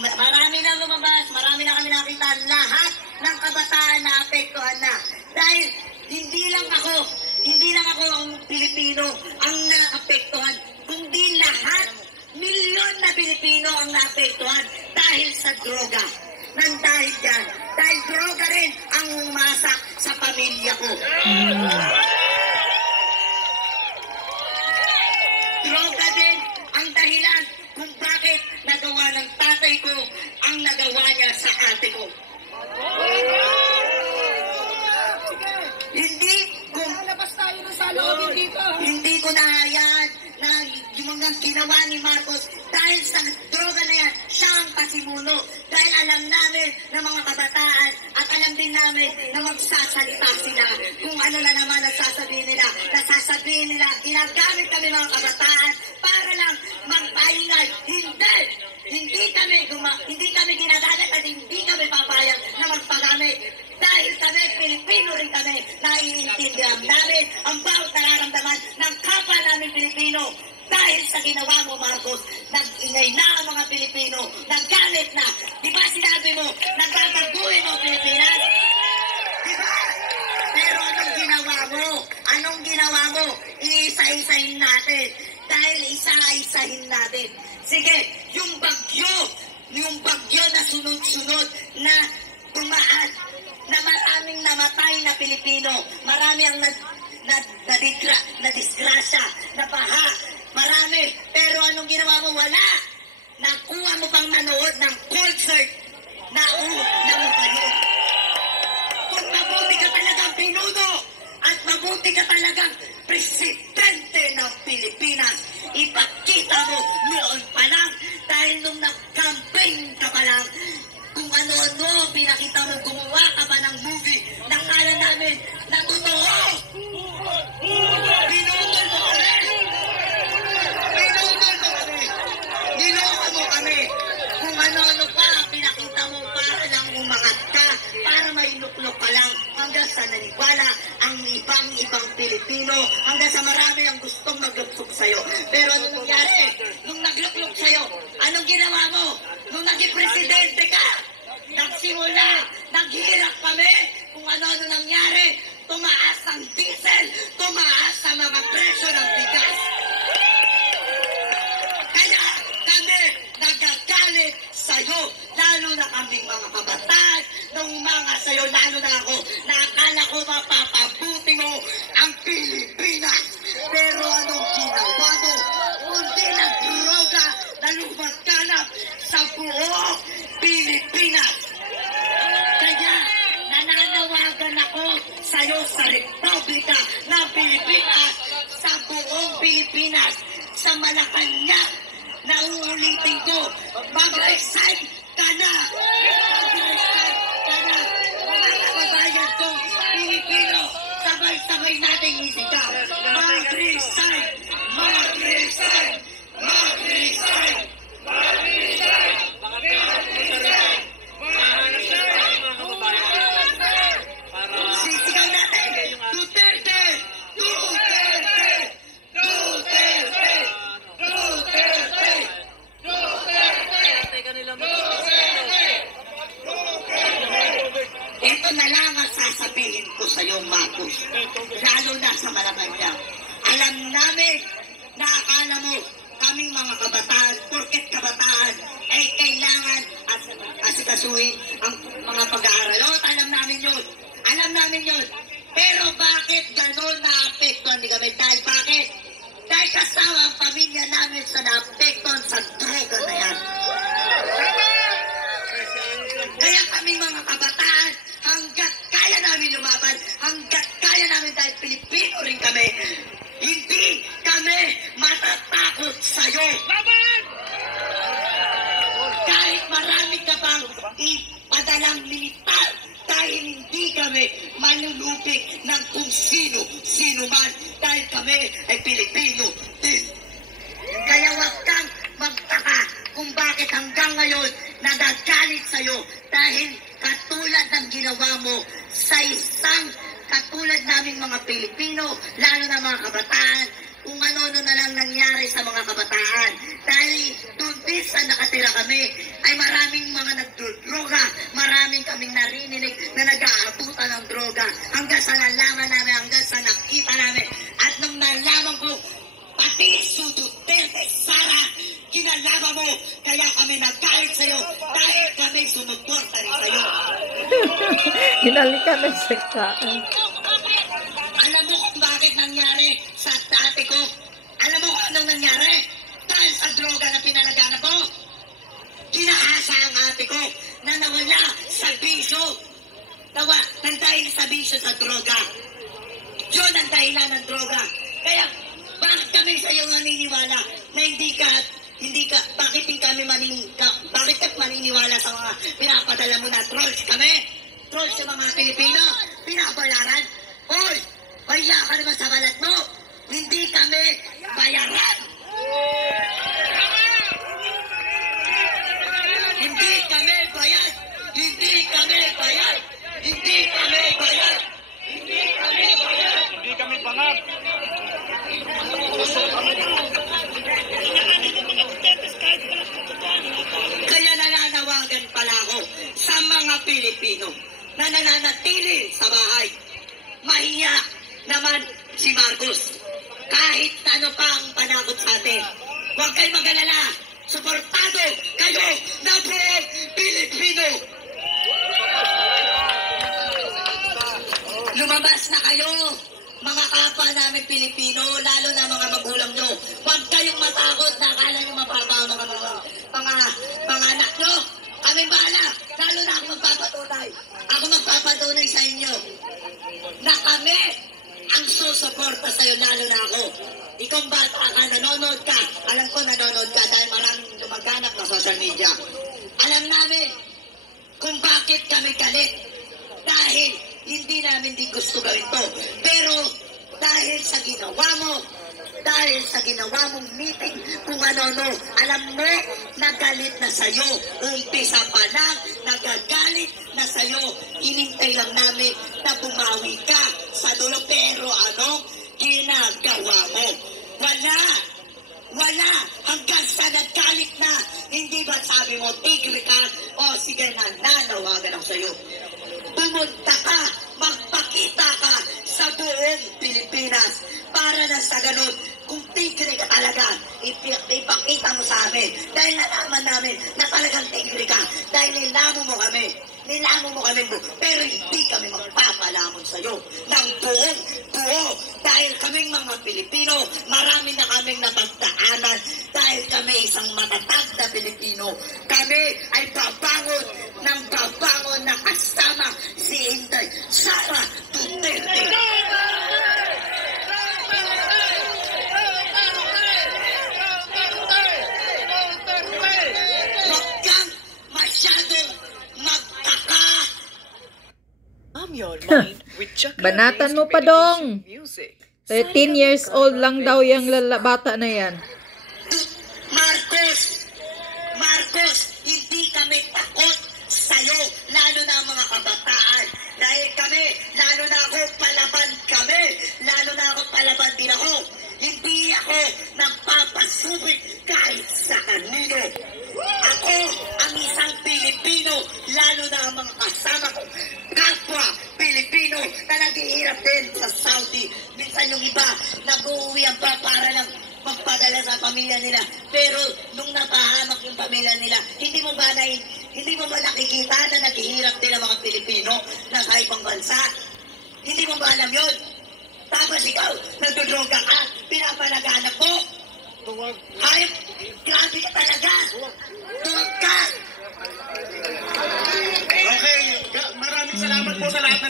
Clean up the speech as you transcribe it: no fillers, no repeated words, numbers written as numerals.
Marami na lumabas, marami na kami nakita, lahat ng kabataan na apektuhan na. Dahil hindi lang ako ang Pilipino ang naapektuhan, kundi lahat, milyon na Pilipino ang naapektuhan dahil sa droga. Dahil dyan, dahil droga rin ang umasak sa pamilya ko. Droga din ang dahilan kung bakit nagawa ng tatay ko ang nagawa niya sa ate ko. Hindi ko nahayaan na yung mga ginawa ni Marcos dahil sa droga na yan, siya ang pasimuno. Dahil alam namin na mga kabataan at alam din namin na magsasalita sila kung ano na naman ang sasabihin nila. Nasasabihin nila, ginagamit kami mga kabataan para lang magpahingal. Hindi kami ginagamit at hindi kami papayag na magpagamit. Dahil kami, Pilipino rin kami, naiintindihan namin ang bawat nararamdaman ng kapwa namin Pilipino. Dahil sa ginawa mo, Marcos, nag-ingay na ang mga Pilipino, naggalit na. Di ba sinabi mo, nagagaguhin mo Pilipinas? Di ba? Pero anong ginawa mo? Anong ginawa mo? Iisa-isahin natin. Dahil isa-isahin natin. Sige, yung bagyo na sunod-sunod na tumaan, na maraming namatay na Pilipino, marami ang nadisgrasya, napaha, marami. Pero anong ginawa mo? Wala. Nakuha mo pang nanood ng concert na mo kayo. Kung mabuti ka talagang pinuno at mabuti ka talagang presidente ng Pilipinas, ipakita mo noon pa lang dahil nung nag-campaign ka pa lang, kung ano-ano, pinakita mo, gumawa ka pa ng movie, nakala namin na totoo. Pinutol mo kami. Niloko mo kami. Kung ano-ano pa, pinakita mo para lang umangat ka, para mailuklok ka lang, hanggang sa naniwala ang ibang Pilipino, hanggang sa marami ang gustong magluklok sa'yo. Pero ano nangyari? Nung nagluklok sa'yo, anong ginawa mo? Nung naging presidente ka, nagsimula, naghihirap kami kung ano-ano nangyari. Tumaas ang diesel, tumaas ang mga presyo ng bigas. Kaya kami nagagalit sa'yo, lalo na kaming mga kabataan, nung mga sa'yo, lalo na ako, nakakala ko mapapabuti mo ang Pilipinas. Pero anong ginawa mo? Kundi na droga na lumagkanap sa buong Pilipinas. Kaya nananawagan ako sa'yo sa Republika ng Pilipinas, sa buong Pilipinas, sa Malacanang, na uulitin ko, mag-resign ka na! Mag-resign ka na! Mga kababayan ko, Pilipino, sabay-sabay natin isigaw. Mag-resign! Mag-resign! Mag-resign! Mag-resign! Sisigaw natin! Duterte! Duterte! Duterte! Duterte! Ito na lang ang sasabihin ko sa iyo, Marcos, lalo na sa Malacanang. Alam namin na akala mo kaming mga kabataan, porket kabataan, ay kailangan asikasuhin ang mga pag-aaral. O, alam namin yun. Alam namin yun. Pero bakit gano'n na-apektuhan ni kami? Dahil bakit? Dahil kasama ang pamilya namin sa na-apektuhan sa droga na yan. Kaya kami mga kabataan, hanggat kaya namin lumaban, hanggat kaya namin dahil Pilipino rin kami, hindi kami matatakot sa'yo. Kahit marami ka pang ipadalang militar, dahil hindi kami manulupig ng kung sino man, dahil kami ay Pilipino din. Kaya huwag kang magtaka kung bakit hanggang ngayon nagagalit sa'yo dahil katulad ng ginawa mo sa isang katulad naming mga Pilipino, lalo na mga kabataan, kung ano-ano na lang nangyari sa mga kabataan. Dahil doon minsan nakatira kami, ay maraming mga nagdroga, maraming kaming narinig na nag-aabutan ng droga, hanggang sa nalaman namin, hanggang sa nakita namin, at nung nalaman ko, pati Duterte, Sara, kinalaman mo, kaya kami nagkahit sa'yo, dahil kami sumuporta rin sa'yo. Hinalikan ng sektaan. Alam mo kung bakit nangyari sa ate ko? Alam mo kung anong nangyari? Dahil sa droga na pinalaganap ko, kinahasa ang ate ko na nawala sa bisyo. Nang dahil sa bisyo sa droga. Yun ang dahilan ng droga. Kaya, bakit kami sa iyo naniniwala na bakit kami bakit ka maniniwala sa mga pinapadala mo na trolls kami? Trolls sa mga Pilipino? Pinapalaran? Hoy! Kaya ka naman sa balat mo! Hindi kami bayaran! Hindi kami bayad! Hindi kami bayad! Hindi kami bayad! Hindi kami bayad! Hindi kami pangag. Kaya nananawagan pala ako sa mga Pilipino na nananatili sa bahay. Mahiya naman si Marcos. Kahit ano pa ang panakot sa atin. Huwag kayo mag-alala. Suportado kayo na buong Pilipino. Lumabas na kayo, mga kapwa namin Pilipino, lalo na mga magulang nyo. Huwag kayong matakot na akala nyo mapapa ang mga anak nyo. Kami bahala, lalo na ako magpapatunay. Ako magpapatunay sa inyo na kami ang susuporta sa'yo, lalo na ako. Ikaw bata ka, nanonood ka. Alam ko nanonood ka dahil maraming lumaganap na social media. Alam namin kung bakit kami galit. Dahil hindi namin di gusto gawin to. Pero dahil sa ginawa mong meeting, kung ano-ano, alam mo, nagalit na sa'yo. Umpisa pa lang, nagagalit na sa'yo. Hinintay lang namin na bumawi ka sa dulo. Pero anong ginagawa mo? Wala. Hanggang sa naggalit na. Hindi ba sabi mo, tigre ka? O sige na, nanawagan ako sa'yo. Pumunta ka, magpakita ka sa buong Pilipinas para na sa ganun, kung tigre ka talaga, ipakita mo sa amin. Dahil nalaman namin na talagang tigre ka. Dahil nilamon mo kami. Pero hindi kami magpapalamon sa'yo ng buo. Dahil kaming mga Pilipino, marami na kaming napagdaanan. Dahil kami isang matatag na Pilipino. Kami ay babangon na kasama si Inday Sara Duterte. Huwag kang masyadong magtaka. Banatan mo pa dong. 13 years old lang daw yung bata na yan. Marcos, hindi kami takot sa'yo, lalo na ang mga kabataan. Dahil kami, lalo na ako, palaban din ako. Hindi ako nagpapasubi kahit sa kanino. Ako ang isang Pilipino, lalo na ang mga kasama ko, kapwa Pilipino na naghihirap din sa Saudi. Minsan yung iba, nag-uwi ang para lang magpadala sa pamilya nila. Pero nung napahamak yung pamilya nila, hindi mo ba nakikita na naghihirap din ang mga Pilipino na sa ibang bansa? Hindi mo ba alam yun? Tapos ikaw, nagdodroga ka, pinapalaganap mo. Hayop, grabe ka talaga.